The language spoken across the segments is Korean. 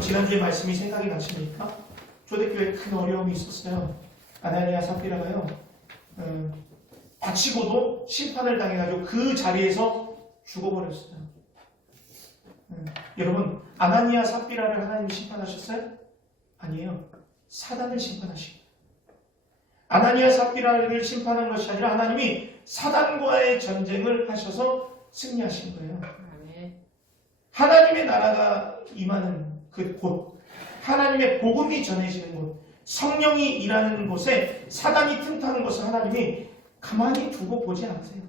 지난주에 말씀이 생각이 나십니까? 초대교회에 큰 어려움이 있었어요. 아나니아 삽비라가요. 다치고도 심판을 당해가지고 그 자리에서 죽어버렸어요. 여러분, 아나니아 삽비라를 하나님이 심판하셨어요? 아니에요. 사단을 심판하신 거예요. 아나니아 삽비라를 심판한 것이 아니라 하나님이 사단과의 전쟁을 하셔서 승리하신 거예요. 하나님의 나라가 임하는 그 곳, 하나님의 복음이 전해지는 곳, 성령이 일하는 곳에 사단이 틈타는 것을 하나님이 가만히 두고 보지 않으세요.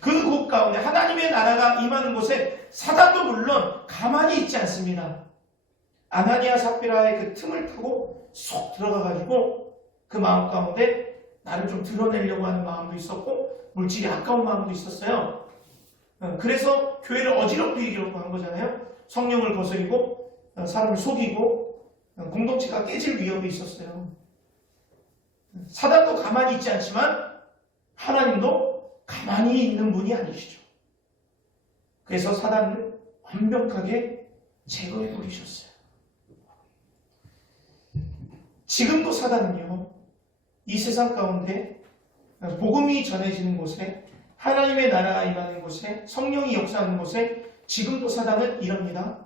그 곳 가운데 하나님의 나라가 임하는 곳에 사단도 물론 가만히 있지 않습니다. 아나니아 삽비라의 그 틈을 타고 쏙 들어가가지고 그 마음 가운데 나를 좀 드러내려고 하는 마음도 있었고 물질이 아까운 마음도 있었어요. 그래서 교회를 어지럽히려고 한 거잖아요. 성령을 거스리고 사람을 속이고 공동체가 깨질 위협이 있었어요. 사단도 가만히 있지 않지만 하나님도 가만히 있는 분이 아니시죠. 그래서 사단을 완벽하게 제거해 버리셨어요. 지금도 사단은요, 이 세상 가운데 복음이 전해지는 곳에, 하나님의 나라가 임하는 곳에, 성령이 역사하는 곳에 지금도 사단은 이럽니다.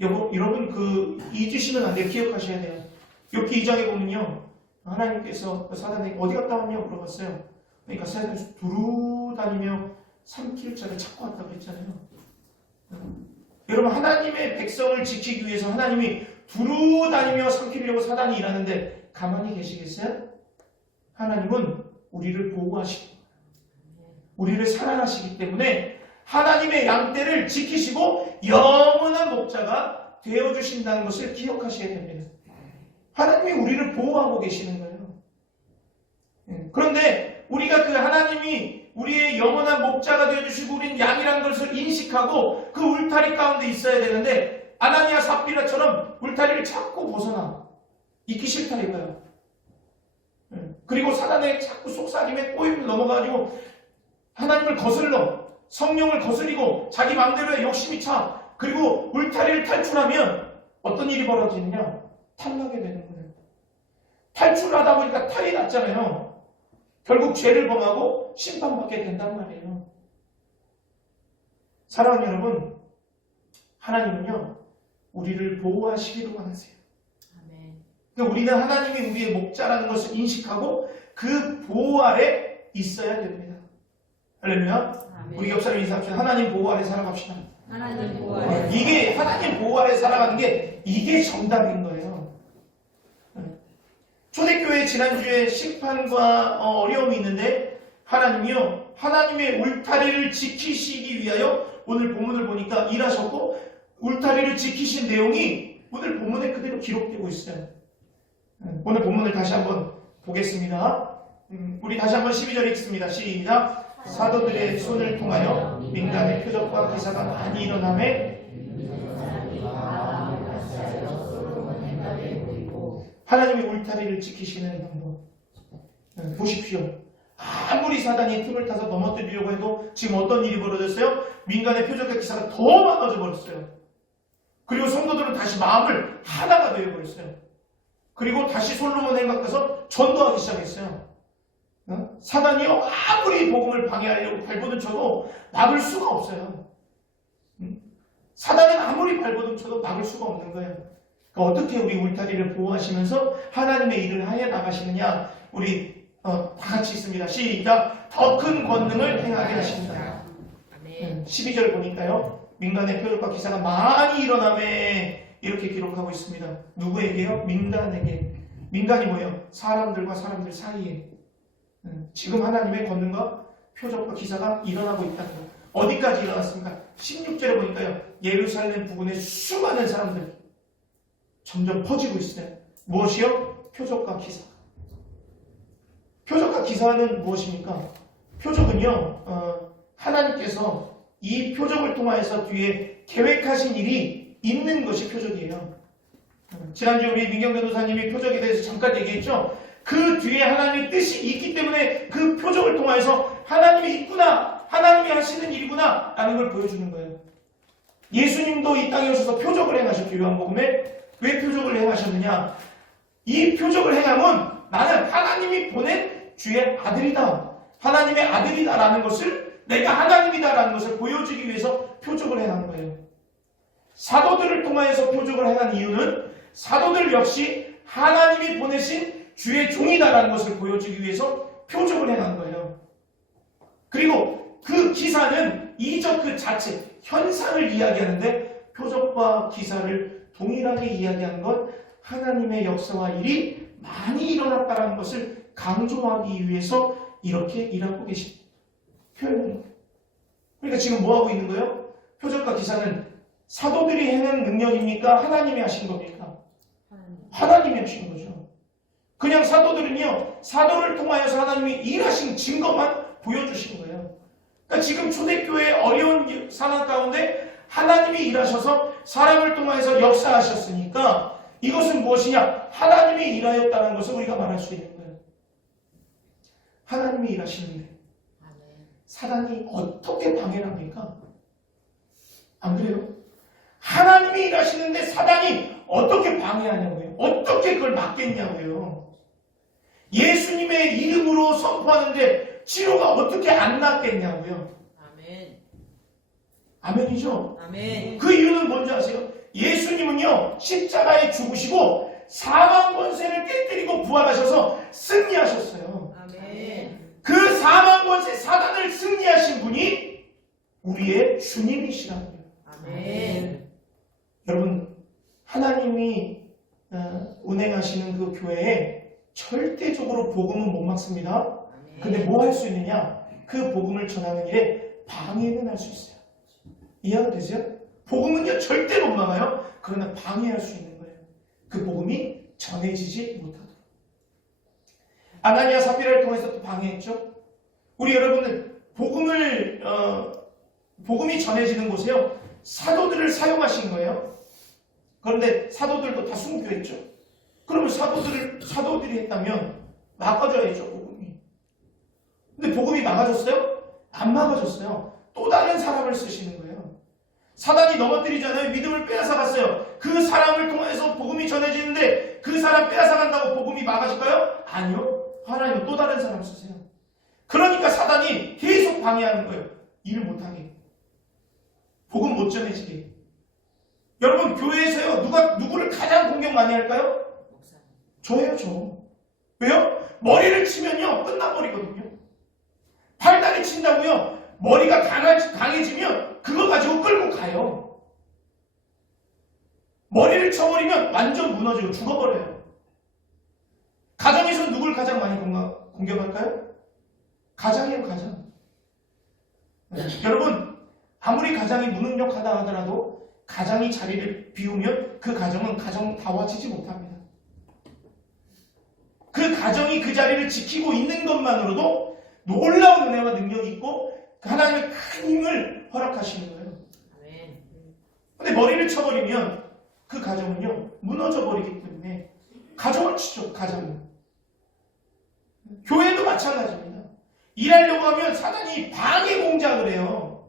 여러분 잊으시면 안 돼요. 기억하셔야 돼요. 욥기 2장에 보면요, 하나님께서 사단에게 어디 갔다 왔냐고 물어봤어요. 그러니까 사단이 두루 다니며 삼킬 자를 찾고 왔다고 했잖아요. 여러분, 하나님의 백성을 지키기 위해서 하나님이 두루 다니며 삼키려고 사단이 일하는데 가만히 계시겠어요? 하나님은 우리를 보호하시고 우리를 사랑하시기 때문에 하나님의 양떼를 지키시고 영원한 목자가 되어주신다는 것을 기억하셔야 됩니다. 하나님이 우리를 보호하고 계시는 거예요. 그런데 우리가 그 하나님이 우리의 영원한 목자가 되어주시고 우리는 양이라는 것을 인식하고 그 울타리 가운데 있어야 되는데, 아나니아 삽비라처럼 울타리를 자꾸 벗어나 있기 싫다 이거예요. 그리고 사단에 자꾸 속삭임에 꼬임을 넘어가지고 하나님을 거슬러 성령을 거스리고 자기 마음대로의 욕심이 차. 그리고 울타리를 탈출하면 어떤 일이 벌어지느냐? 탈락하게 되는 거예요. 탈출을 하다 보니까 탈이 났잖아요. 결국 죄를 범하고 심판받게 된단 말이에요. 사랑하는 여러분, 하나님은요, 우리를 보호하시기로 원하세요. 그러니까 우리는 하나님이 우리의 목자라는 것을 인식하고 그 보호 아래 있어야 됩니다. 할렐루야. 우리 옆사람 인사합시다. 하나님 보호 아래 살아갑시다. 하나님 보호 아래. 이게 하나님 보호 아래 살아가는 게 이게 정답인 거예요. 초대교회 지난주에 심판과 어려움이 있는데 하나님이요, 하나님의 울타리를 지키시기 위하여 오늘 본문을 보니까 일하셨고 울타리를 지키신 내용이 오늘 본문에 그대로 기록되고 있어요. 오늘 본문을 다시 한번 보겠습니다. 우리 다시 한번 12절 읽습니다. 시작. 사도들의 손을 통하여 민간의 표적과 기사가 많이 일어나매 하나님이 울타리를 지키시는 방법 보십시오. 아무리 사단이 틈을 타서 넘어뜨리려고 해도 지금 어떤 일이 벌어졌어요? 민간의 표적과 기사가 더 많아져 버렸어요. 그리고 성도들은 다시 마음을 하나가 되어버렸어요. 그리고 다시 솔로몬 행각 가서 전도하기 시작했어요. 사단이요, 아무리 복음을 방해하려고 발버둥 쳐도 막을 수가 없어요. 사단은 아무리 발버둥 쳐도 막을 수가 없는 거예요. 그러니까 어떻게 우리 울타리를 보호하시면서 하나님의 일을 하여 나가시느냐? 우리 다 같이 있습니다. 시작. 더 큰 권능을 행하게 하십니다. 12절 보니까요, 민간의 표적과 기사가 많이 일어나매 이렇게 기록하고 있습니다. 누구에게요? 민간에게. 민간이 뭐예요? 사람들과 사람들 사이에. 지금 하나님의 권능과 표적과 기사가 일어나고 있다는 거예요. 어디까지 일어났습니까? 16절에 보니까요, 예루살렘 부근의 수많은 사람들 점점 퍼지고 있어요. 무엇이요? 표적과 기사. 표적과 기사는 무엇입니까? 표적은요, 하나님께서 이 표적을 통하여서 뒤에 계획하신 일이 있는 것이 표적이에요. 지난주에 우리 민경 전도사님이 표적에 대해서 잠깐 얘기했죠. 그 뒤에 하나님의 뜻이 있기 때문에 그 표적을 통하여서 하나님이 있구나, 하나님이 하시는 일이구나 라는 걸 보여주는 거예요. 예수님도 이 땅에 오셔서 표적을 행하셨죠. 요한복음에. 왜 표적을 행하셨느냐? 이 표적을 행함은 나는 하나님이 보낸 주의 아들이다. 하나님의 아들이다라는 것을, 내가 하나님이다라는 것을 보여주기 위해서 표적을 행한 거예요. 사도들을 통하여서 표적을 행한 이유는 사도들 역시 하나님이 보내신 주의 종이다라는 것을 보여주기 위해서 표적을 행한 거예요. 그리고 그 기사는 이적 그 자체, 현상을 이야기하는데 표적과 기사를 동일하게 이야기하는 건 하나님의 역사와 일이 많이 일어났다는 것을 강조하기 위해서 이렇게 일하고 계십니다. 표현을. 그러니까 지금 뭐하고 있는 거예요? 표적과 기사는 사도들이 행한 능력입니까? 하나님이 하신 겁니까? 하나님이 하신 거죠. 그냥 사도들은요, 사도를 통하여서 하나님이 일하신 증거만 보여주신 거예요. 그러니까 지금 초대교회의 어려운 상황 가운데 하나님이 일하셔서 사람을 통하여서 역사하셨으니까 이것은 무엇이냐? 하나님이 일하였다는 것을 우리가 말할 수 있는 거예요. 하나님이 일하시는데 사단이 어떻게 방해를 합니까? 안 그래요? 하나님이 일하시는데 사단이 어떻게 방해하냐고요? 어떻게 그걸 막겠냐고요? 예수님의 이름으로 선포하는데 치료가 어떻게 안 낫겠냐고요? 아멘. 아멘이죠? 아멘. 그 이유는 뭔지 아세요? 예수님은요, 십자가에 죽으시고 사망 권세를 깨뜨리고 부활하셔서 승리하셨어요. 아멘. 그 사망 권세, 사단을 승리하신 분이 우리의 주님이시라는 거예요. 아멘. 여러분, 하나님이 운행하시는 그 교회에 절대적으로 복음은 못 막습니다. 근데 뭐 할 수 있느냐? 그 복음을 전하는 일에 방해는 할 수 있어요. 이해가 되세요? 복음은요, 절대 못 막아요. 그러나 방해할 수 있는 거예요. 그 복음이 전해지지 못하도록. 아나니아 삽비라를 통해서 또 방해했죠. 우리 여러분은 복음이 전해지는 곳에요, 사도들을 사용하신 거예요. 그런데 사도들도 다 순교했죠. 그러면 사도들이 했다면 막아줘야죠, 복음이. 근데 복음이 막아졌어요? 안 막아졌어요. 또 다른 사람을 쓰시는 거예요. 사단이 넘어뜨리잖아요. 믿음을 빼앗아갔어요. 그 사람을 통해서 복음이 전해지는데 그 사람 빼앗아간다고 복음이 막아질까요? 아니요. 하나님은 또 다른 사람 쓰세요. 그러니까 사단이 계속 방해하는 거예요. 일을 못하게. 복음 못 전해지게. 여러분, 교회에서요, 누구를 가장 공격 많이 할까요? 저예요, 저. 왜요? 머리를 치면요, 끝나버리거든요. 팔다리 친다고요, 머리가 강해지면 그거 가지고 끌고 가요. 머리를 쳐버리면 완전 무너지고 죽어버려요. 가정에서 누굴 가장 많이 공격할까요? 가장이에요, 가장. 여러분, 아무리 가장이 무능력하다 하더라도 가장이 자리를 비우면 그 가정은 가정다워지지 못합니다. 그 가정이 그 자리를 지키고 있는 것만으로도 놀라운 은혜와 능력이 있고 하나님의 큰 힘을 허락하시는 거예요. 근데 머리를 쳐버리면 그 가정은요, 무너져 버리기 때문에 가정을 치죠, 가정은. 교회도 마찬가지입니다. 일하려고 하면 사단이 방해 공작을 해요.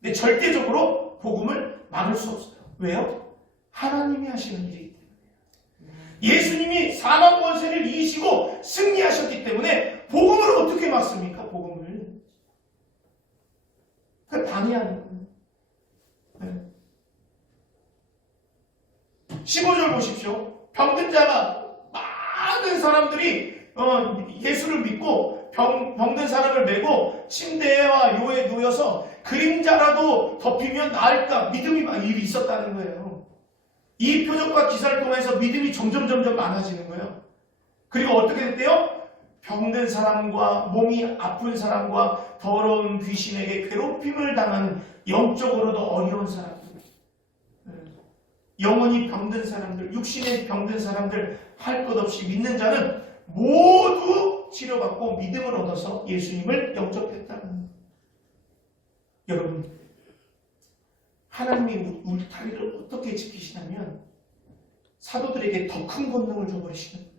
근데 절대적으로 복음을 막을 수 없어요. 왜요? 하나님이 하시는 일이기 때문에. 예수님이 사망 권세를 이기시고 승리하셨기 때문에 복음을 어떻게 막습니까? 복음을. 그걸 방해하는 거예요. 네. 15절 보십시오. 병든 자가 많은 사람들이 예수를 믿고 병든 사람을 메고 침대와 요에 누워서 그림자라도 덮이면 나을까 믿음이 막 일이 있었다는 거예요. 이 표적과 기사를 통해서 믿음이 점점 많아지는 거예요. 그리고 어떻게 됐대요? 병든 사람과 몸이 아픈 사람과 더러운 귀신에게 괴롭힘을 당하는 영적으로도 어려운 사람들, 영혼이 병든 사람들, 육신에 병든 사람들 할 것 없이 믿는 자는 모두 치료받고 믿음을 얻어서 예수님을 영접했다는 거예요. 여러분, 하나님이 울타리를 어떻게 지키시냐면 사도들에게 더 큰 권능을 줘버리시는 거예요.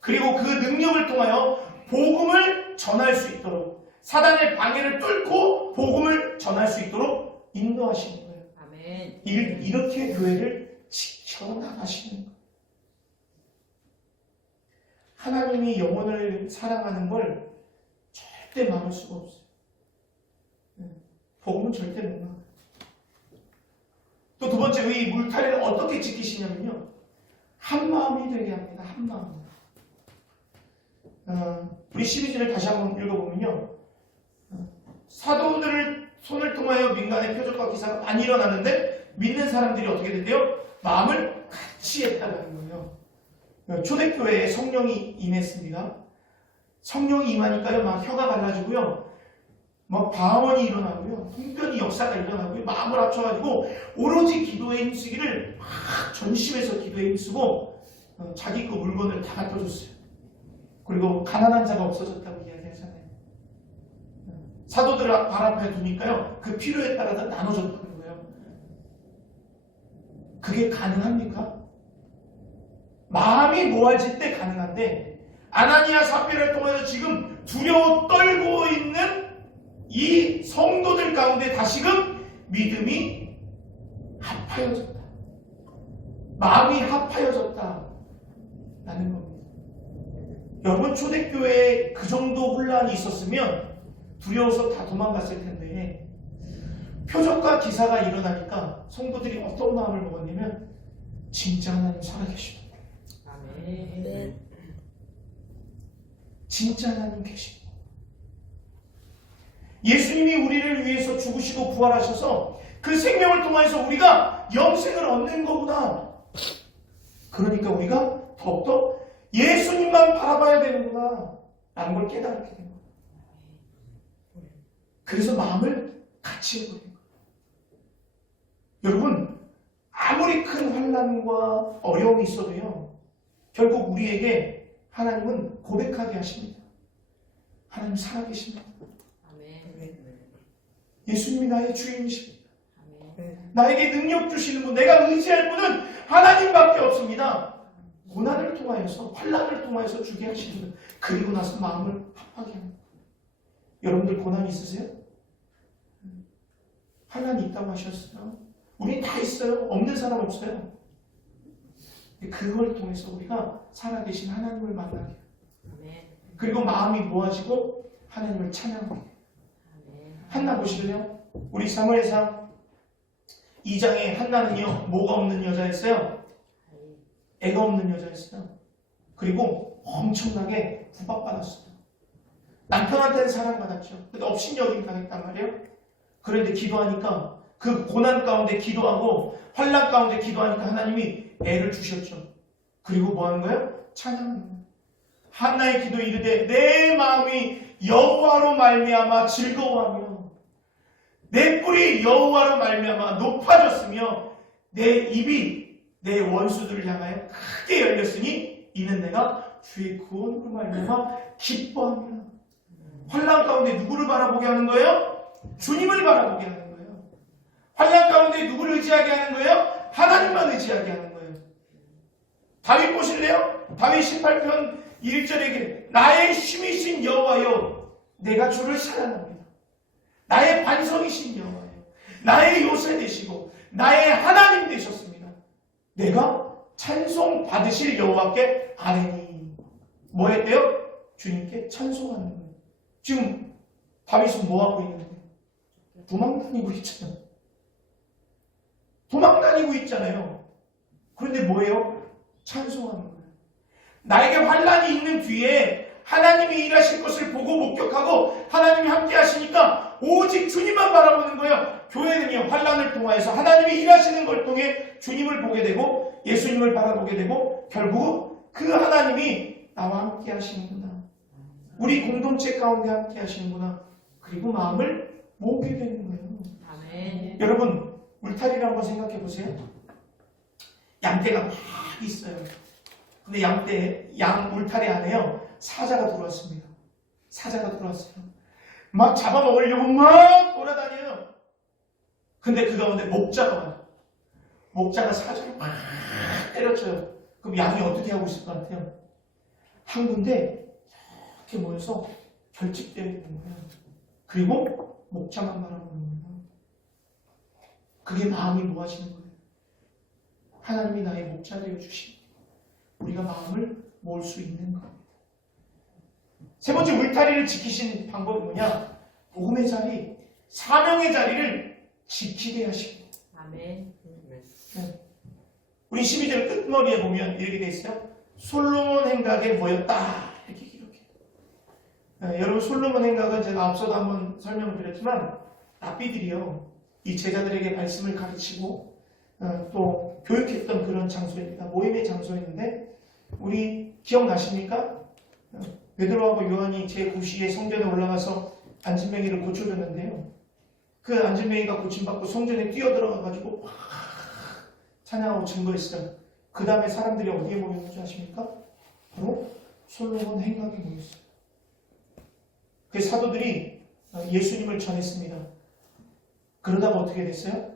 그리고 그 능력을 통하여 복음을 전할 수 있도록, 사단의 방해를 뚫고 복음을 전할 수 있도록 인도하시는 거예요. 아멘. 이렇게 교회를 지켜나가시는 거예요. 하나님이 영혼을 사랑하는 걸 절대 막을 수가 없어요. 복음은 절대 못 막아요. 또 두 번째, 이 물타리를 어떻게 지키시냐면요, 한 마음이 되게 합니다. 한 마음. 우리 12절을 다시 한번 읽어보면요, 사도들을 손을 통하여 민간의 표적과 기사가 많이 일어나는데 믿는 사람들이 어떻게 된대요? 마음을 같이 했다는 거예요. 초대교회에 성령이 임했습니다. 성령이 임하니까요, 막 혀가 갈라지고요, 막 방언이 일어나고요, 통변이 역사가 일어나고요, 마음을 합쳐가지고 오로지 기도에 힘쓰기를 막 전심해서 기도에 힘쓰고 자기 그 물건을 다 갖다 줬어요. 그리고 가난한 자가 없어졌다고 이야기하잖아요. 사도들을 발 앞에 두니까요, 그 필요에 따라서 나눠줬다는 거예요. 그게 가능합니까? 마음이 모아질 때 가능한데, 아나니아 사피라를 통해서 지금 두려워 떨고 있는 이 성도들 가운데 다시금 믿음이 합하여졌다. 마음이 합하여졌다. 라는 겁니다. 여러분, 초대교회에 그 정도 혼란이 있었으면 두려워서 다 도망갔을 텐데, 표적과 기사가 일어나니까 성도들이 어떤 마음을 먹었냐면, 진짜 하나님 살아계시다. 아멘. 진짜 하나님 계시다. 예수님이 우리를 위해서 죽으시고 부활하셔서 그 생명을 통해서 우리가 영생을 얻는 거구나. 그러니까 우리가 더욱더 예수님만 바라봐야 되는구나 라는 걸 깨닫게 된 거예요. 그래서 마음을 같이 해버린 거예요. 여러분, 아무리 큰 환난과 어려움이 있어도요, 결국 우리에게 하나님은 고백하게 하십니다. 하나님 살아계십니다. 예수님이 나의 주인이십니다. 나에게 능력 주시는 분, 내가 의지할 분은 하나님밖에 없습니다. 고난을 통하여서, 환난을 통하여서 주게 하시는 분, 그리고 나서 마음을 합하게 합니다. 여러분들 고난 있으세요? 하나님 있다고 하셨어요? 우리 다 있어요. 없는 사람 없어요. 그걸 통해서 우리가 살아계신 하나님을 만나게 해요. 그리고 마음이 모아지고 하나님을 찬양하게 해요. 한나 보실래요? 우리 사무엘상 2장에 한나는요, 뭐가 없는 여자였어요? 애가 없는 여자였어요. 그리고 엄청나게 구박받았어요. 남편한테는 사랑받았죠. 근데 업신여김 당했단 말이에요. 그런데 기도하니까, 그 고난 가운데 기도하고 환난 가운데 기도하니까 하나님이 애를 주셨죠. 그리고 뭐 하는 거예요? 찬양하는 거예요. 한나의 기도 이르되 내 마음이 여호와로 말미암아 즐거워하며 내 뿔이 여호와로 말미암아 높아졌으며 내 입이 내 원수들을 향하여 크게 열렸으니 이는 내가 주의 구원으로 말미암아 기뻐하며. 환난 가운데 누구를 바라보게 하는 거예요? 주님을 바라보게 하는 거예요. 환난 가운데 누구를 의지하게 하는 거예요? 하나님만 의지하게 하는 거예요. 다윗 보실래요? 다윗 18편 1절에 나의 힘이신 여호와여 내가 주를 사랑합니다. 나의 반성이신 여호와여 나의 요새 되시고 나의 하나님 되셨습니다. 내가 찬송 받으실 여호와께 아뢰니. 뭐 했대요? 주님께 찬송하는 거예요. 지금 다윗은 뭐 하고 있는데? 도망다니고 있잖아요. 도망다니고 있잖아요. 그런데 뭐예요? 찬송하는 거예요. 나에게 환난이 있는 뒤에 하나님이 일하실 것을 보고 목격하고 하나님이 함께 하시니까 오직 주님만 바라보는 거예요. 교회는요, 환난을 통하여서 하나님이 일하시는 걸 통해 주님을 보게 되고 예수님을 바라보게 되고 결국 그 하나님이 나와 함께 하시는구나. 우리 공동체 가운데 함께 하시는구나. 그리고 마음을 모으게 되는 거예요. 아멘. 여러분, 울타리를 한번 생각해 보세요. 양떼가 막 있어요. 근데 양 울타리 안에요, 사자가 들어왔습니다. 사자가 들어왔어요. 막 잡아먹으려고 막 돌아다녀요. 근데 그 가운데 목자가 와요. 목자가 사자를 막 때려쳐요. 그럼 양이 어떻게 하고 있을 것 같아요? 한 군데 이렇게 모여서 결집되어 있는 거예요. 그리고 목자만 바라보는 거예요. 그게 마음이 모아지는 거예요. 하나님이 나의 목자 되어 주시니 우리가 마음을 모을 수 있는 겁니다. 세 번째, 울타리를 지키신 방법이 뭐냐? 복음의 자리, 사명의 자리를 지키게 하시고. 아멘. 우리 12절 끝머리에 보면 이렇게 돼 있어요. 솔로몬 행각에 모였다. 이렇게 기록해요. 여러분, 솔로몬 행각은 제가 앞서도 한번 설명을 드렸지만 랍비들이요, 이 제자들에게 말씀을 가르치고 또 교육했던 그런 장소입니다. 모임의 장소였는데, 우리 기억나십니까? 베드로하고 요한이 제9시에 성전에 올라가서 안진뱅이를 고쳐줬는데요. 그 안진뱅이가 고침받고 성전에 뛰어들어가가지고 찬양하고 증거했어요. 그 다음에 사람들이 어디에 모였는지 아십니까? 바로 솔로몬 행각에 모였어요. 그 사도들이 예수님을 전했습니다. 그러다가 어떻게 됐어요?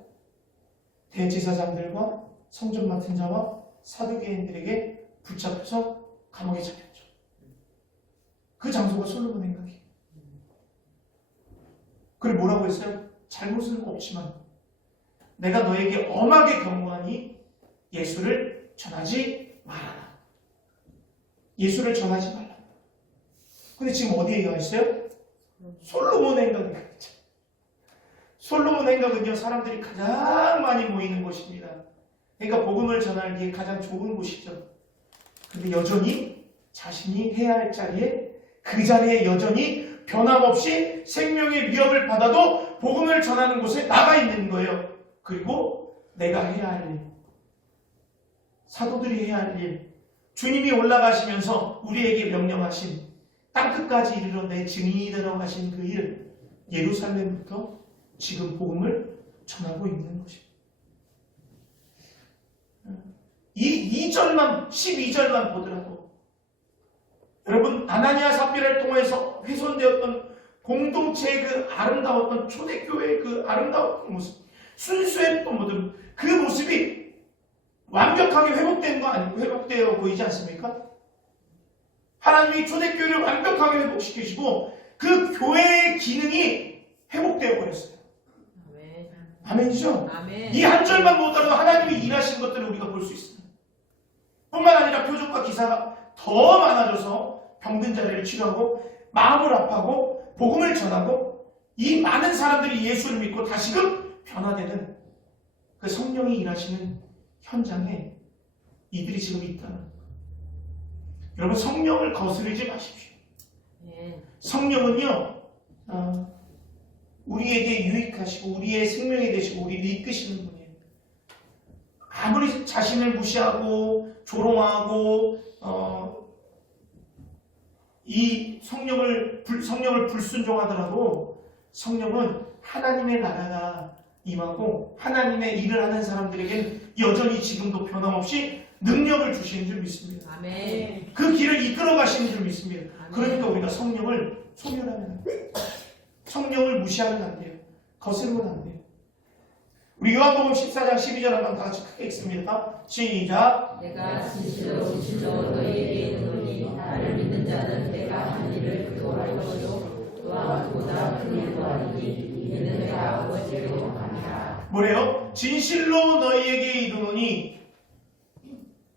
대제사장들과 성전 맡은 자와 사두개인들에게 붙잡혀서 감옥에 잡혔죠. 그 장소가 솔로몬 행각이에요. 그리고 뭐라고 했어요? 잘못은 없지만 내가 너에게 엄하게 경고하니 예수를 전하지 말아라. 예수를 전하지 말라. 근데 지금 어디에 가 있어요? 솔로몬 행각에 가 있죠. 솔로몬 행각은요, 사람들이 가장 많이 모이는 곳입니다. 그러니까 복음을 전하기에 가장 좋은 곳이죠. 근데 여전히 자신이 해야 할 자리에, 그 자리에 여전히 변함없이 생명의 위협을 받아도 복음을 전하는 곳에 나가 있는 거예요. 그리고 내가 해야 할 일, 사도들이 해야 할 일, 주님이 올라가시면서 우리에게 명령하신 땅끝까지 이르러 내 증인이 되라고 하신 그 일, 예루살렘부터 지금 복음을 전하고 있는 것입니다. 이 2절만, 12절만 보더라도 여러분, 아나니아 삽비라를 통해서 훼손되었던 공동체의 그 아름다웠던 초대교회의 그 아름다웠던 모습, 순수했던 모습, 그 모습이 완벽하게 회복된 거 아니고 회복되어 보이지 않습니까? 하나님이 초대교회를 완벽하게 회복시키시고 그 교회의 기능이 회복되어 버렸어요. 아멘이죠? 아멘. 이 한 절만 보더라도 하나님이 일하신 것들을 우리가 볼 수 있습니다. 뿐만 아니라 표적과 기사가 더 많아져서 병든 자리를 치료하고 마음을 아파하고 복음을 전하고 이 많은 사람들이 예수를 믿고 다시금 변화되는 그 성령이 일하시는 현장에 이들이 지금 있다는 거예요. 여러분, 성령을 거스르지 마십시오. 성령은요, 우리에게 유익하시고 우리의 생명이 되시고 우리를 이끄시는 분이에요. 아무리 자신을 무시하고 조롱하고 이 성령을 불순종하더라도 성령은 하나님의 나라가 임하고 하나님의 일을 하는 사람들에게는 여전히 지금도 변함없이 능력을 주시는 줄 믿습니다. 아멘. 그 길을 이끌어 가시는 줄 믿습니다. 아멘. 그러니까 우리가 성령을 소멸하면 안 돼요. 성령을 무시하면 안 돼요. 거스르면 안 돼요. 우리 요한복음 14장 12절 한번 다 같이 크게 읽습니다. 시작. 내가 진실로 너희에게 이르노니 나를 믿는 자는 내가 한 일을 그도 할 것이요 또한 보다 큰 일도 하리니 이는 내가 아버지께로 가니라. 뭐래요? 진실로 너희에게 이르노니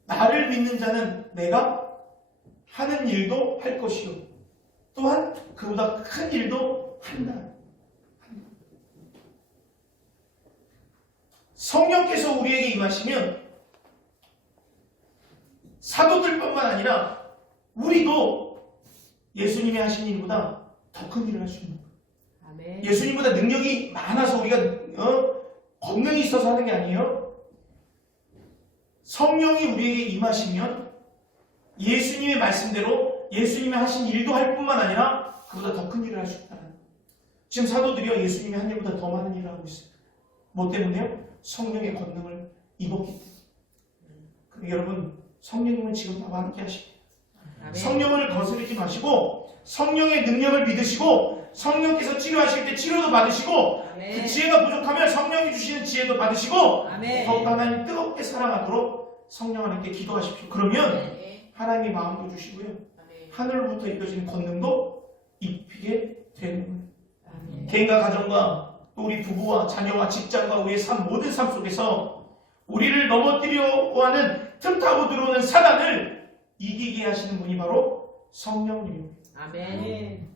나를 믿는 자는 내가 하는 일도 할 것이요 또한 그보다 큰 일도 한다. 성령께서 우리에게 임하시면 사도들뿐만 아니라 우리도 예수님이 하신 일보다 더 큰 일을 할 수 있는 거예요. 아멘. 예수님보다 능력이 많아서 우리가 권능이 있어서 하는 게 아니에요. 성령이 우리에게 임하시면 예수님의 말씀대로 예수님이 하신 일도 할 뿐만 아니라 그보다 더 큰 일을 할 수 있다는 거예요. 지금 사도들이요, 예수님이 한 일보다 더 많은 일을 하고 있어요. 뭐 때문에요? 성령의 권능을 입었기 때문에. 그러니까 여러분, 성령님은 지금 나와 함께 하시고 성령을 거스르지 마시고 성령의 능력을 믿으시고 성령께서 치료하실 때 치료도 받으시고 아멘. 그 지혜가 부족하면 성령이 주시는 지혜도 받으시고 아멘. 더욱 하나님 뜨겁게 사랑하도록 성령 하나님께 기도하십시오. 그러면 아멘. 하나님이 마음도 주시고요, 아멘. 하늘로부터 이어지는 권능도 입히게 되는 거예요. 아멘. 개인과 가정과 또 우리 부부와 자녀와 직장과 우리의 모든 삶 속에서 우리를 넘어뜨리려고 하는 틈타고 들어오는 사단을 이기게 하시는 분이 바로 성령님입니다. 아멘.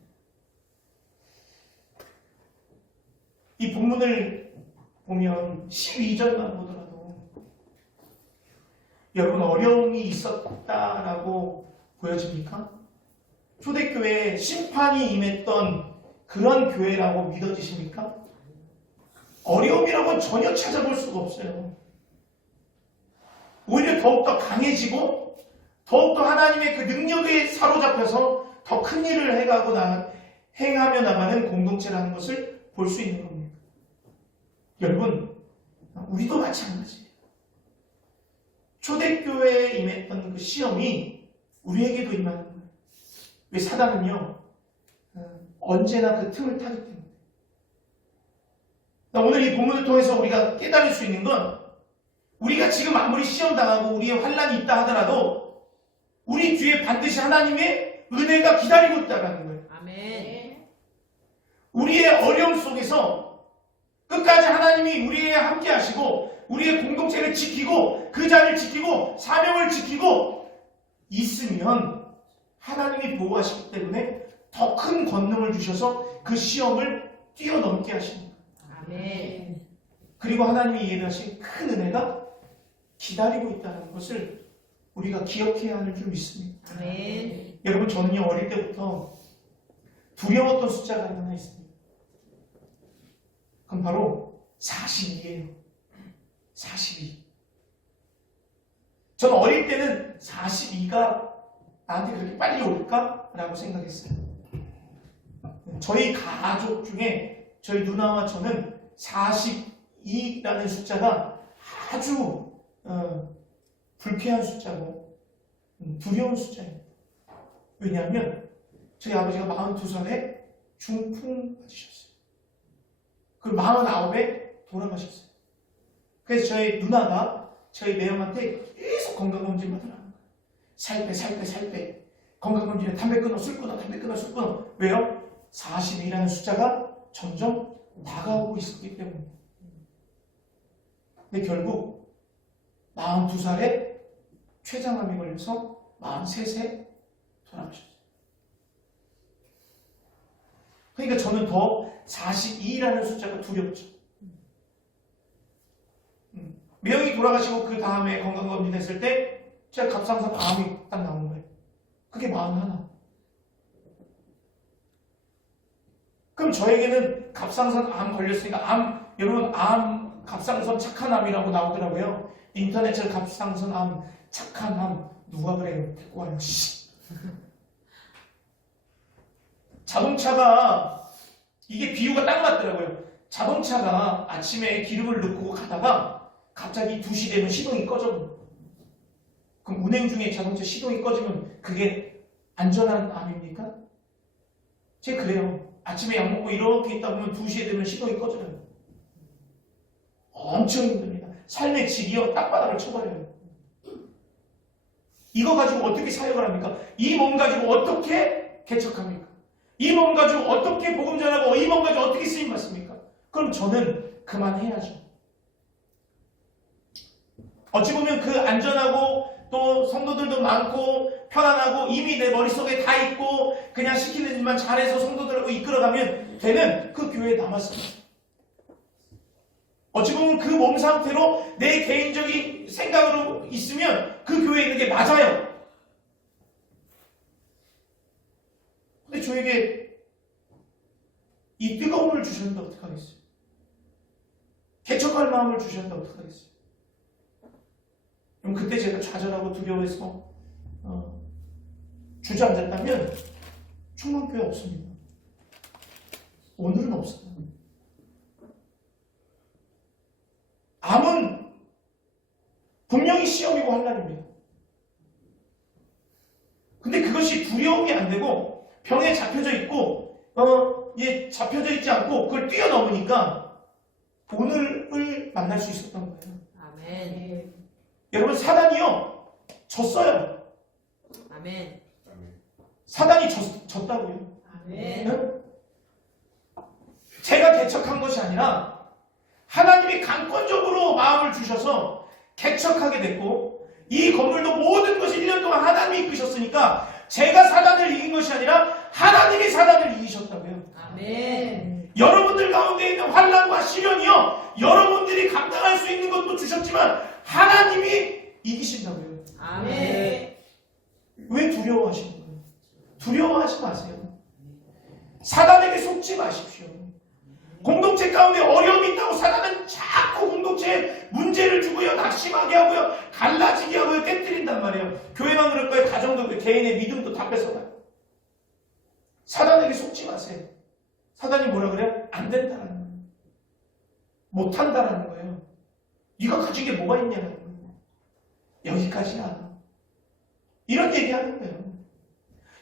이 본문을 보면 12절만 보더라도 여러분 어려움이 있었다라고 보여집니까? 초대교회에 심판이 임했던 그런 교회라고 믿어지십니까? 어려움이라고는 전혀 찾아볼 수가 없어요. 오히려 더욱더 강해지고 더욱더 하나님의 그 능력에 사로잡혀서 더 큰 일을 행하며 나가는 공동체라는 것을 볼 수 있는 겁니다. 여러분, 우리도 마찬가지예요. 초대교회에 임했던 그 시험이 우리에게도 임하는 거예요. 왜? 사단은요, 언제나 그 틈을 타기 때문에. 오늘 이 본문을 통해서 우리가 깨달을 수 있는 건, 우리가 지금 아무리 시험당하고 우리의 환난이 있다 하더라도 우리 뒤에 반드시 하나님의 은혜가 기다리고 있다는 거예요. 아멘. 우리의 어려움 속에서 끝까지 하나님이 우리에 함께 하시고 우리의 공동체를 지키고 그 자리를 지키고 사명을 지키고 있으면 하나님이 보호하시기 때문에 더 큰 권능을 주셔서 그 시험을 뛰어넘게 하십니다. 아멘. 그리고 하나님이 예비하신 큰 은혜가 기다리고 있다는 것을 우리가 기억해야 하는 줄 믿습니다. 아멘. 여러분, 저는요 어릴 때부터 두려웠던 숫자가 하나 있습니다. 그럼 바로 42예요. 42. 저는 어릴 때는 42가 나한테 그렇게 빨리 올까? 라고 생각했어요. 저희 가족 중에 저희 누나와 저는 42라는 숫자가 아주 불쾌한 숫자고 두려운 숫자입니다. 왜냐하면 저희 아버지가 42살에 중풍 맞으셨어요. 그리고 49에 돌아가셨어요. 그래서 저희 누나가 저희 매형한테 계속 건강검진 받으라는 거예요. 살 빼. 건강검진에 담배 끊어, 술 끊어, 담배 끊어, 술 끊어. 왜요? 42라는 숫자가 점점 다가오고 있었기 때문에. 근데 결국 42살에 췌장암이 걸려서 43세에 돌아가셨어요. 그러니까 저는 더 42라는 숫자가 두렵죠. 매형이 돌아가시고 그 다음에 건강검진 했을 때 제가 갑상선 암이 딱 나온 거예요. 그게 41. 그럼 저에게는 갑상선 암 걸렸으니까 여러분 갑상선 착한 암이라고 나오더라고요. 인터넷에 갑상선 암, 착한 암 누가 그래요? 데리고 와요. 자동차가 이게 비유가 딱 맞더라고요. 자동차가 아침에 기름을 넣고 가다가 갑자기 2시 되면 시동이 꺼져. 그럼 운행 중에 자동차 시동이 꺼지면 그게 안전한 암입니까? 제가 그래요. 아침에 약 먹고 이렇게 있다 보면 2시에 되면 시동이 꺼져요. 엄청 힘듭니다. 삶의 질이요 땅바닥을 쳐버려요. 이거 가지고 어떻게 사역을 합니까? 이 몸 가지고 어떻게 개척합니까? 이 몸 가지고 어떻게 복음 전하고 이 몸 가지고 어떻게 쓰임 받습니까? 그럼 저는 그만해야죠. 어찌 보면 그 안전하고 또 성도들도 많고 편안하고 이미 내 머릿속에 다 있고 그냥 시키는 일만 잘해서 성도들하고 이끌어가면 되는 그 교회에 남았습니다. 어찌 보면 그 몸 상태로 내 개인적인 생각으로 있으면 그 교회에 있는 게 맞아요. 근데 저에게 이 뜨거움을 주셨는데 어떡하겠어요? 개척할 마음을 주셨는데 어떡하겠어요? 그럼 그때 제가 좌절하고 두려워해서 주저앉았다면 충만교회 없습니다. 오늘은 없어요. 암은 분명히 시험이고 환난입니다. 근데 그것이 두려움이 안 되고 병에 잡혀져 있고 잡혀져 있지 않고 그걸 뛰어넘으니까 오늘을 만날 수 있었던 거예요. 아멘. 여러분, 사단이요 졌어요. 아멘. 사단이 졌다고요. 아멘. 네? 제가 개척한 것이 아니라 하나님이 강권적으로 마음을 주셔서 개척하게 됐고, 이 건물도 모든 것을 1년 동안 하나님이 이끄셨으니까 제가 사단을 이긴 것이 아니라 하나님이 사단을 이기셨다고요. 아멘. 여러분들 가운데 있는 환난과 시련이요, 여러분들이 감당할 수 있는 것도 주셨지만 하나님이 이기신다고요. 아멘. 왜 두려워하시는 거예요? 두려워하지 마세요. 사단에게 속지 마십시오. 공동체 가운데 어려움이 있다고 사단은 자꾸 공동체에 문제를 주고요, 낙심하게 하고요, 갈라지게 하고요, 깨뜨린단 말이에요. 교회만 그럴 거예요. 가정도, 개인의 믿음도 다 뺏어가요. 사단에게 속지 마세요. 사단이 뭐라 그래요? 안 된다라는 거예요. 못한다라는 거예요. 네가 가진 게 뭐가 있냐는 거예요. 여기까지야. 이런 얘기하는 거예요.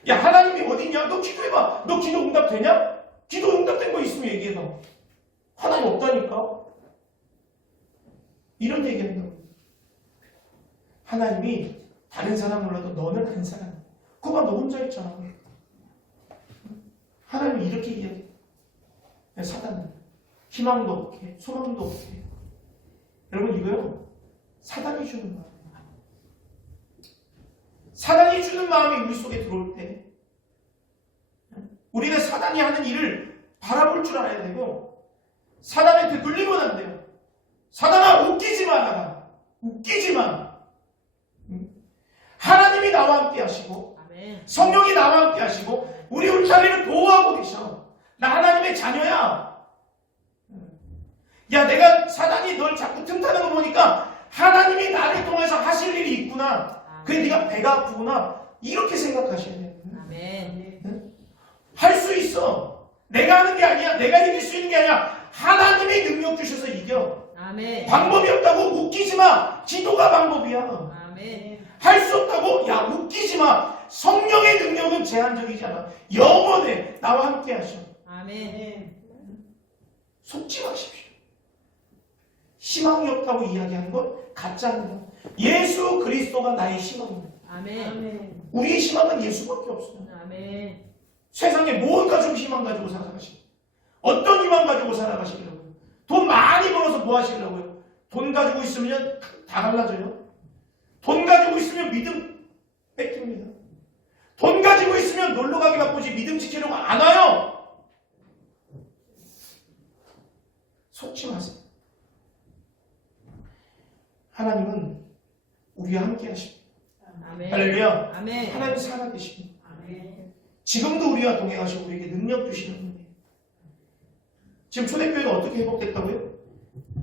야, 하나님이 어딨냐? 너 기도해봐. 너 기도 응답되냐? 기도 응답된 거 있으면 얘기해봐. 하나님 없다니까? 이런 얘기하는 거예요. 하나님이 다른 사람 몰라도 너는 한 사람. 그거 봐, 너 혼자 있잖아. 하나님이 이렇게 얘기해. 사단은 희망도 없게, 소망도 없게. 여러분, 이거요, 사단이 주는 마음. 사단이 주는 마음이 우리 속에 들어올 때 우리는 사단이 하는 일을 바라볼 줄 알아야 되고, 사단한테 눌리면 안 돼요. 사단아, 웃기지 마. 웃기지 마. 하나님이 나와 함께 하시고, 아멘. 성령이 나와 함께 하시고, 우리 울타리를 보호하고 계셔. 나 하나님의 자녀야. 야, 내가 사단이 널 자꾸 틈타는 거 보니까 하나님이 나를 통해서 하실 일이 있구나. 그게 네가 배가 아프구나. 이렇게 생각하셔야 돼요. 아멘. 할 수 있어. 내가 하는 게 아니야. 내가 이길 수 있는 게 아니야. 하나님이 능력 주셔서 이겨. 아멘. 방법이 없다고 웃기지 마. 기도가 방법이야. 아멘. 할 수 없다고 야, 웃기지 마. 성령의 능력은 제한적이지 않아. 영원해. 나와 함께 하셔. 아멘. 속지 마십시오. 희망이 없다고 이야기하는 건 가짜입니다. 예수 그리스도가 나의 희망입니다. 아멘. 우리의 희망은 예수밖에 없어요. 아멘. 세상에 뭘 가지고 희망 가지고 살아가시고, 어떤 희망 가지고 살아가시려고요? 돈 많이 벌어서 뭐 하시려고요? 돈 가지고 있으면 다 갈라져요. 돈 가지고 있으면 믿음 뺏깁니다. 돈 가지고 있으면 놀러 가기 바쁘지 믿음 지키려고 안 와요. 속지 마세요. 하나님은 우리와 함께 하십니다. 아멘. 할렐루야. 아멘. 하나님 살아계십니다. 아멘. 지금도 우리와 동행하시고 우리에게 능력 주시는 분이에요. 지금 초대교회가 어떻게 회복됐다고요?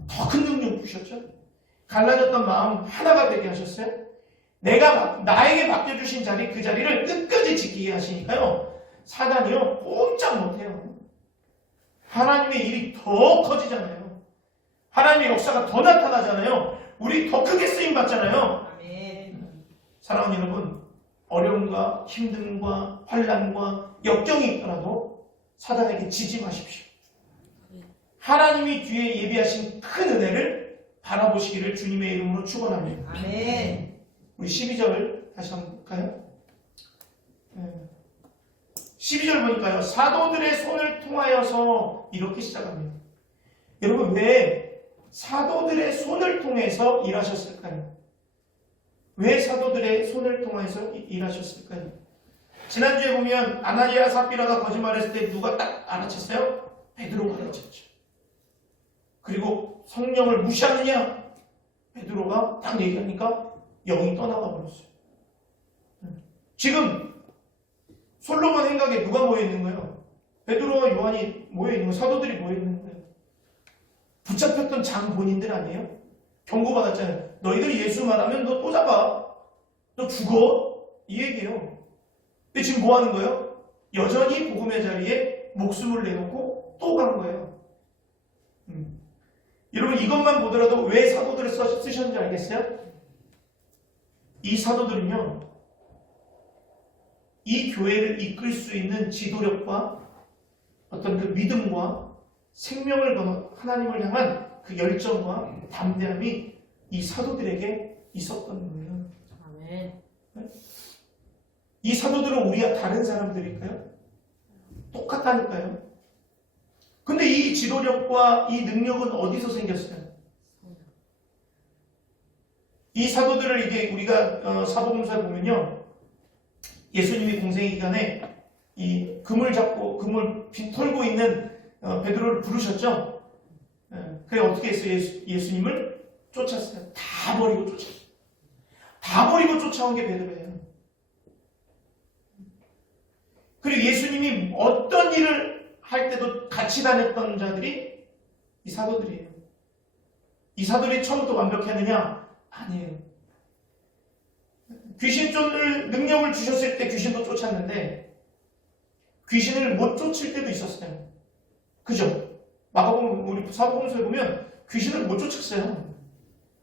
더 큰 능력 주셨죠? 갈라졌던 마음 하나가 되게 하셨어요? 나에게 맡겨주신 자리, 그 자리를 끝까지 지키게 하시니까요, 사단이요, 꼼짝 못해요. 하나님의 일이 더 커지잖아요. 하나님의 역사가 더 나타나잖아요. 우리 더 크게 쓰임 받잖아요. 아멘. 사랑하는 여러분, 어려움과 힘듦과 환난과 역경이 있더라도 사단에게 지지 마십시오. 하나님이 뒤에 예비하신 큰 은혜를 바라보시기를 주님의 이름으로 축원합니다. 아멘. 우리 12절 다시 한번 볼까요? 12절 보니까요, 사도들의 손을 통하여서 이렇게 시작합니다. 여러분, 왜 사도들의 손을 통해서 일하셨을까요? 왜 사도들의 손을 통해서 일하셨을까요? 지난주에 보면 아나니아 삽비라가 거짓말했을 때 누가 딱 알아챘어요? 베드로가 알아챘죠. 그리고 성령을 무시하느냐? 베드로가 딱 얘기하니까 영이 떠나가 버렸어요. 지금 솔로몬 행각에 누가 모여있는 거예요? 베드로와 요한이 모여있는 거예요. 사도들이 모여있는 거예요. 붙잡혔던 장 본인들 아니에요? 경고받았잖아요. 너희들이 예수 말하면 너 또 잡아. 너 죽어. 이 얘기예요. 근데 지금 뭐 하는 거예요? 여전히 복음의 자리에 목숨을 내놓고 또 간 거예요. 여러분, 이것만 보더라도 왜 사도들을 쓰셨는지 알겠어요? 이 사도들은요, 이 교회를 이끌 수 있는 지도력과 어떤 그 믿음과 생명을 거는 하나님을 향한 그 열정과 담대함이 이 사도들에게 있었던 거예요. 아멘. 이 사도들은 우리와 다른 사람들일까요? 똑같다니까요. 근데 이 지도력과 이 능력은 어디서 생겼어요? 이 사도들을 이게 우리가 사도행전에 보면요, 예수님이 공생의 기간에 이 금을 잡고 금을 털고 있는 베드로를 부르셨죠. 그래 어떻게 했어요? 예수님을 쫓았어요. 다 버리고 쫓았어요. 다 버리고 쫓아온 게 베드로예요. 그리고 예수님이 어떤 일을 할 때도 같이 다녔던 자들이 이 사도들이에요. 이 사도들이 처음부터 완벽했느냐? 아니에요. 귀신 쫓는 능력을 주셨을 때 귀신도 쫓았는데 귀신을 못 쫓을 때도 있었어요. 그죠? 마가복음 우리 사도행전에 보면 귀신을 못 쫓았어요.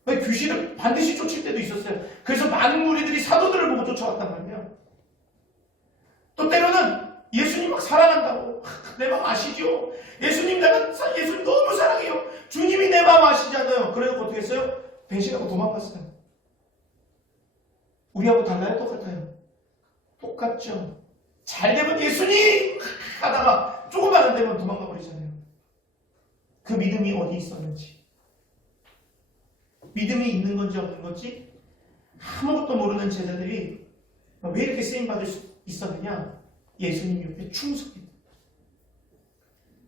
귀신을 반드시 쫓을 때도 있었어요. 그래서 많은 무리들이 사도들을 보고 쫓아왔단 말이에요. 또 때로는 예수님 막 사랑한다고 내 마음 아시죠? 예수님 너무 사랑해요. 주님이 내 마음 아시잖아요. 그래서 어떻게 했어요? 배신하고 도망갔어요. 우리하고 달라요? 똑같아요? 똑같죠. 잘 되면 예수님 하다가 조금만 안 되면 도망가 버리잖아요. 그 믿음이 어디 있었는지, 믿음이 있는 건지 없는 건지 아무것도 모르는 제자들이 왜 이렇게 쓰임받을 수 있었느냐? 예수님 옆에 충성입니다.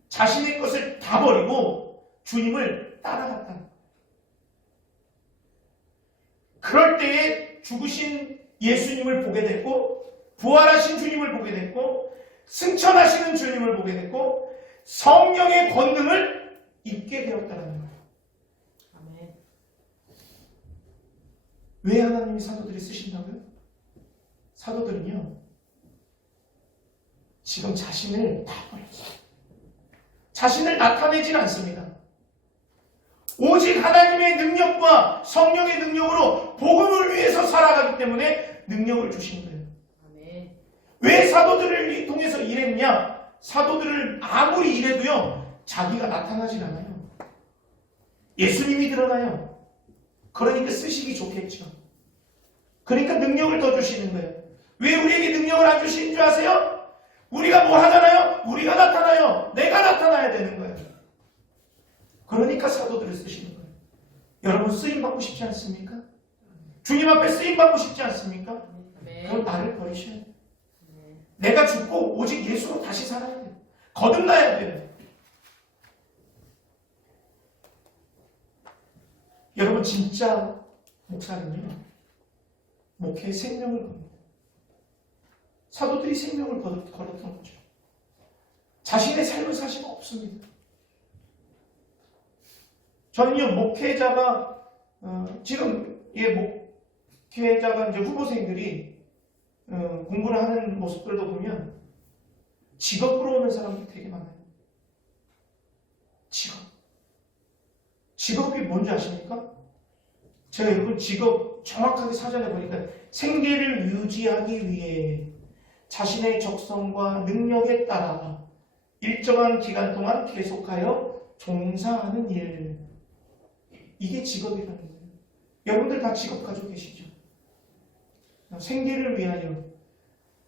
자신의 것을 다 버리고 주님을 따라갔다. 그럴 때에 죽으신 예수님을 보게 됐고, 부활하신 주님을 보게 됐고, 승천하시는 주님을 보게 됐고, 성령의 권능을 입게 되었다는 거예요. 아멘. 왜 하나님이 사도들이 쓰신다고요? 사도들은요, 지금 자신을 다 버렸어요. 자신을 나타내질 않습니다. 오직 하나님의 능력과 성령의 능력으로 복음을 위해서 살아가기 때문에 능력을 주신 거예요. 아멘. 왜 사도들을 통해서 일했냐? 사도들을 아무리 일해도요, 자기가 나타나질 않아요. 예수님이 드러나요. 그러니까 쓰시기 좋겠죠. 그러니까 능력을 더 주시는 거예요. 왜 우리에게 능력을 안 주시는 줄 아세요? 우리가 뭐 하잖아요? 우리가 나타나요. 내가 나타나야 되는 거예요. 그러니까 사도들을 쓰시는 거예요. 여러분 쓰임받고 싶지 않습니까? 주님 앞에 쓰임받고 싶지 않습니까? 그럼 나를 버리셔야 돼요. 내가 죽고 오직 예수로 다시 살아야 돼요. 거듭나야 돼요. 여러분 진짜 목사는요, 목회에 생명을 겁니다. 사도들이 생명을 걸었던 거죠. 자신의 삶을 사실 없습니다. 저는요, 목회자가 지금 목회자가 이제 후보생들이 공부를 하는 모습들도 보면 직업으로 오는 사람들이 되게 많아요. 직업이 뭔지 아십니까? 제가 여러분 직업 정확하게 사전에 보니까 생계를 유지하기 위해 자신의 적성과 능력에 따라 일정한 기간 동안 계속하여 종사하는 일, 이게 직업이라는 거예요. 여러분들 다 직업 가지고 계시죠? 생계를 위하여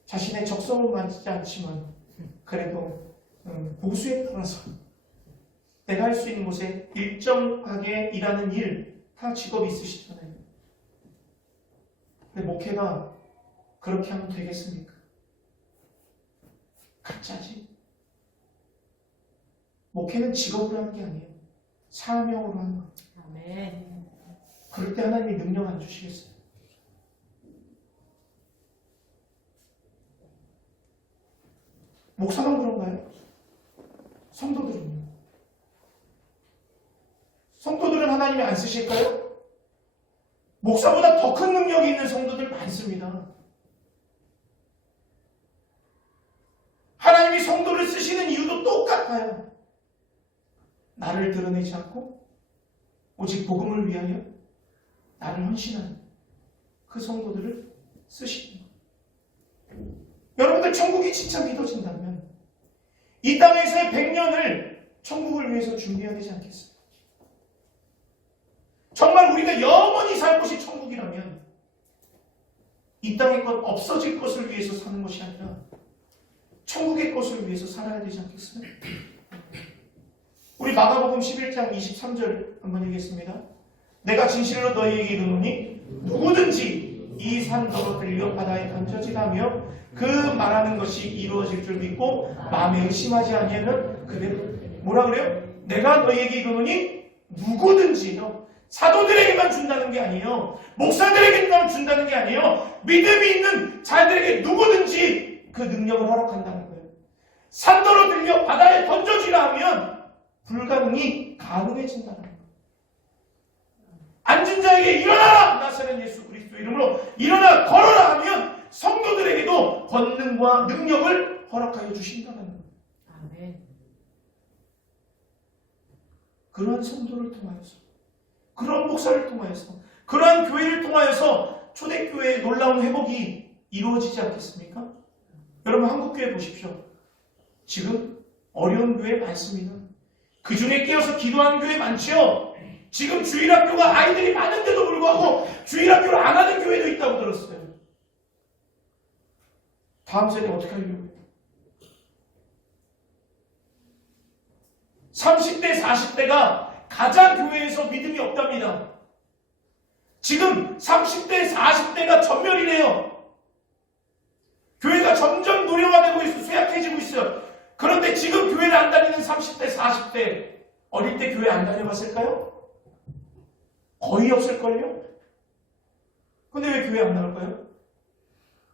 자신의 적성은 맞지 않지만 그래도 보수에 따라서 내가 할 수 있는 곳에 일정하게 일하는 일, 다 직업이 있으시잖아요. 근데 목회가 그렇게 하면 되겠습니까? 가짜지. 목회는 직업으로 하는 게 아니에요. 사명으로 하는 거예요. 아멘. 그럴 때 하나님이 능력 안 주시겠어요? 목사만 그런가요? 성도들은요? 성도들은 하나님이 안 쓰실까요? 목사보다 더 큰 능력이 있는 성도들 많습니다. 하나님이 성도를 쓰시는 이유도 똑같아요. 나를 드러내지 않고 오직 복음을 위하여 나를 헌신하는 그 성도들을 쓰시는 거예요. 여러분들 천국이 진짜 믿어진다면 이 땅에서의 100년을 천국을 위해서 준비해야 되지 않겠어요? 정말 우리가 영원히 살 곳이 천국이라면 이 땅의 것 없어질 것을 위해서 사는 것이 아니라 천국의 것을 위해서 살아야 되지 않겠어요? 우리 마가복음 11장 23절 한번 읽겠습니다. 내가 진실로 너희에게 이르노니 누구든지 이 산더러 들려 바다에 던져지다며 그 말하는 것이 이루어질 줄 믿고 마음에 의심하지 아니하면 그대로. 뭐라 그래요? 내가 너희에게 이르노니 누구든지요. 사도들에게만 준다는 게 아니에요. 목사들에게만 준다는 게 아니에요. 믿음이 있는 자들에게 누구든지 그 능력을 허락한다는 거예요. 산더러 들려 바다에 던져지라 하면 불가능이 가능해진다는 거예요. 앉은 자에게 일어나라! 나사렛 예수 그리스도 이름으로 일어나 걸어라 하면 성도들에게도 권능과 능력을 허락하여 주신다는 거예요. 아멘. 그런 성도를 통하여서, 그런 목사를 통하여서, 그러한 교회를 통하여서 초대교회의 놀라운 회복이 이루어지지 않겠습니까? 여러분 한국교회 보십시오. 지금 어려운 교회 많습니다. 그 중에 깨어서 기도하는 교회 많죠? 지금 주일학교가 아이들이 많은데도 불구하고 주일학교를 안 하는 교회도 있다고 들었어요. 다음 세대 어떻게 하려고 해요? 30대, 40대가 가장 교회에서 믿음이 없답니다. 지금 30대, 40대가 전멸이래요. 교회가 점점 노령화되고 있어, 쇠약해지고 있어요. 그런데 지금 교회를 안 다니는 30대, 40대, 어릴 때 교회 안 다녀봤을까요? 거의 없을걸요? 근데 왜 교회 안 나올까요?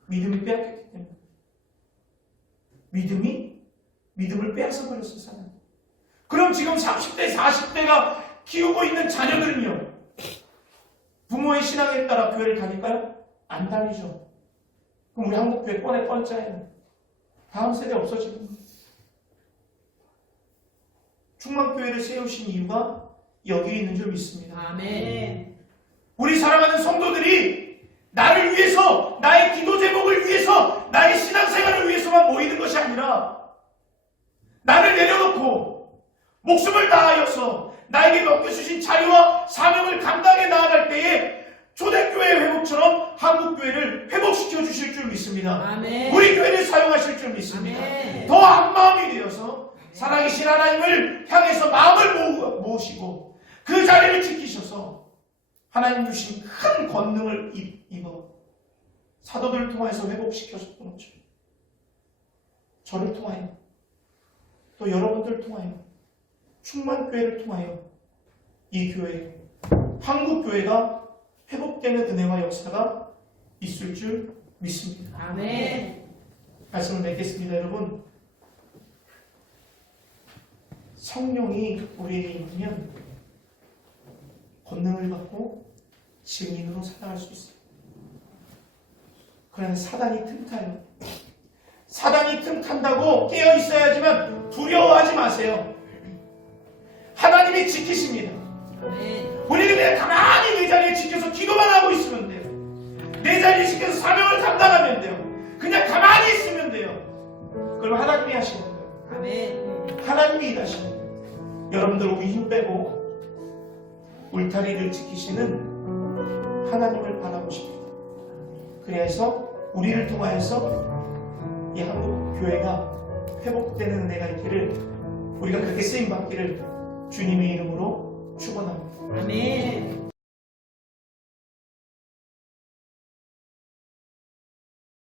믿음이 빼앗겼기 때문에. 믿음을 빼앗아 버렸어, 사람. 그럼 지금 30대, 40대가 키우고 있는 자녀들은요? 부모의 신앙에 따라 교회를 다닐까요? 안 다니죠. 그럼 우리 한국교회 뻔해 뻔짜예요. 다음 세대 없어지는 거예요. 충만교회를 세우신 이유가 여기에 있는 줄 믿습니다. 아멘. 우리 사랑하는 성도들이 나를 위해서, 나의 기도 제목을 위해서, 나의 신앙생활을 위해서만 모이는 것이 아니라 나를 내려놓고 목숨을 다하여서 나에게 맡겨주신 자유와 사명을 감당해 나아갈 때에 초대교회의 회복처럼 한국교회를 회복시켜 주실 줄 믿습니다. 아멘. 우리 교회를 사용하실 줄 믿습니다. 아멘. 더 한마음이 되어서 살아계신 하나님을 향해서 마음을 모으시고 그 자리를 지키셔서 하나님 주신 큰 권능을 입어 사도들을 통해서 회복시켜서 그렇죠. 저를 통하여 또 여러분들을 통하여 충만교회를 통하여 이 교회, 한국교회가 회복되는 은혜와 역사가 있을 줄 믿습니다. 아멘. 말씀을 맺겠습니다. 여러분, 성령이 우리에게 있으면 권능을 받고 증인으로 살아갈 수 있어요. 그러나 사단이 틈타요. 사단이 틈탄다고 깨어 있어야지만 두려워하지 마세요. 하나님이 지키십니다. 아멘. 우리는 그냥 가만히 내 자리에 지켜서 기도만 하고 있으면 돼요. 내 자리에 지켜서 사명을 감당하면 돼요. 그냥 가만히 있으면 돼요. 그럼 하나님이 하시는 거예요. 아멘. 하나님이 일하시는 거예요. 여러분들 우리 힘 빼고 울타리를 지키시는 하나님을 바라보십니다. 그래서 우리를 통하여서 이 한국 교회가 회복되는 은혜가 있기를, 우리가 그렇게 쓰임받기를 주님의 이름으로 축원합니다. 아멘.